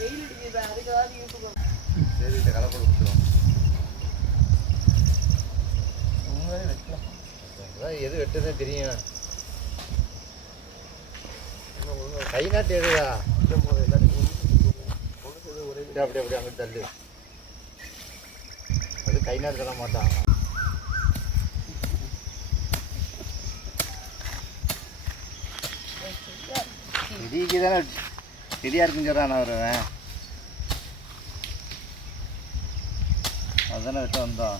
சரி இந்த கலப்பை கொடுத்துருவோம் அதான் எது வெட்டுதே தெரியும் கை நாட்டு எதுதா ஒரே அப்படி அப்படி அங்கிட்டு தள்ளு அது கை நாட்டு தர மாட்டாங்க செடிக்கு தானே செடியாக இருக்குன்னு சொல்கிறான் அவர். அதுதானே வெட்ட வந்தோம்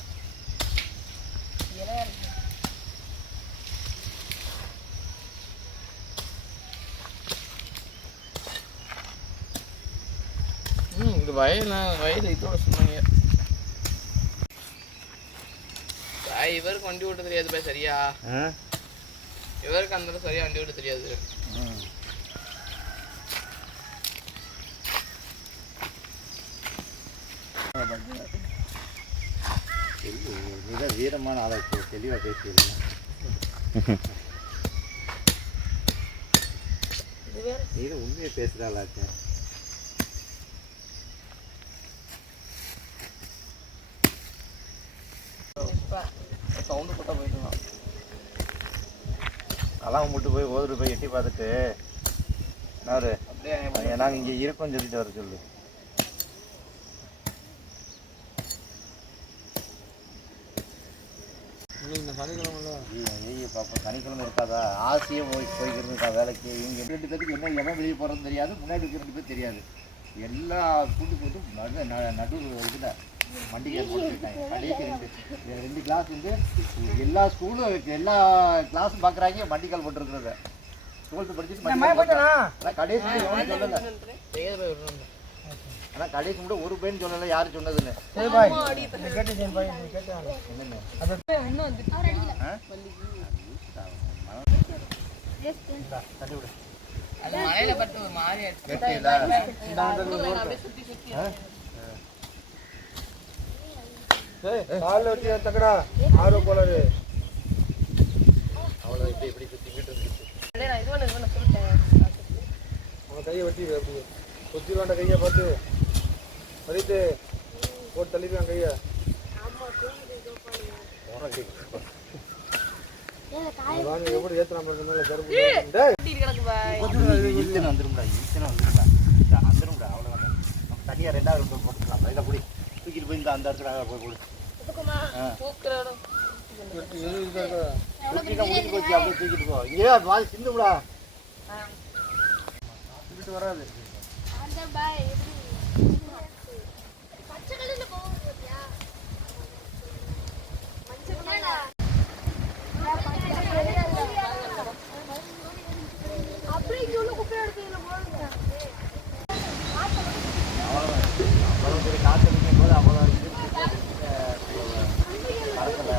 ம் இந்த வயல் வயல் இதோட சொன்னாங்க. பாய், இவருக்கு வண்டி ஓட்ட தெரியாது சரியா. ஆ? இவருக்கு அந்த சரியா வண்டி ஓட்ட தெரியாது. ம். சொல்லு, நீதான் வீரமான ஆளாச்சு தெளிவாக நீ தான் உண்மையை பேசுகிற ஆளாச்சு சவுண்டு போட்டால் போயிடலாம் அலாம் மட்டும் போய் ஓதுரு போய் எட்டி பார்த்துட்டு நாரு அப்படியே நாங்கள் இங்கே இருக்கோம்னு சொல்லிட்டு வர சொல்லு. இந்த சனிக்கிழமை ஐயோ பாப்பா சனிக்கிழமை இருக்காதா? ஆசையே போய் போய்க்கிறது இருக்கா வேலைக்கு. இவங்க ரெண்டு பேருக்கு என்ன எவன் வெளியே போகிறதுன்னு தெரியாது முன்னாடி இருக்க ரெண்டு பேர் தெரியாது. எல்லா கூட்டு போட்டு நடு ந- நடு இதில் வண்டிக்கு போட்டுருக்காங்க கடைசி ரெண்டு ரெண்டு கிளாஸ் வந்து எல்லா ஸ்கூலும் எல்லா கிளாஸும் பார்க்குறாங்க வண்டிக்கால் போட்டுருக்குறத. டுவெல்த்து படிச்சுட்டு கடைசி சொல்லலை. ஆனால் கடைசி மட்டும் ஒரு பையன் சொல்லலை யாரும் சொன்னதுன்னு என்னங்க? ஆ? இந்தா, தள்ளி விடு. அது மலையில பட்டு ஒரு மாதிரி ஆயிடுச்சு. கெட்டியில அப்படியே சுத்தி சுத்தி. அவ்வளோ இப்படி இப்படி சுற்றிக்கிட்டு இருந்துச்சு கையை வெட்டி அப்படி கொத்திடுவாண்ட கையை பார்த்து. வலிட்டு போட்டு தள்ளிடுவான் கையை. வாங்க எப்படி பாருங்க மேல கரும்பு டேய். இத்தனை வந்துரும்டா இத்தனை வந்துரும்டா. இந்த வந்துரும்டா அவ்வளோதான் நம்ம தனியாக ரெண்டாவது room போட்டுக்கலாம். இதில் குடி. தூக்கிட்டு போய் இந்த அந்த இடத்துல போய் கொடு. தூக்கிட்டா போ. இங்கே சிந்துடா சாப்பிட்டுட்டு வராது அப்படியே இங்க உள்ள குப்பை எடுத்தீங்களா போடுங்க அவ்வளோதான் அவ்வளோ பெரிய காற்று அடிக்கும் போது அவ்வளோ இது பறக்கலை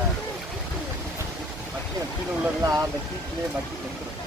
கீழே உள்ளதெல்லாம் அந்த கீட்டிலே மக்கி நிற்கிறோம்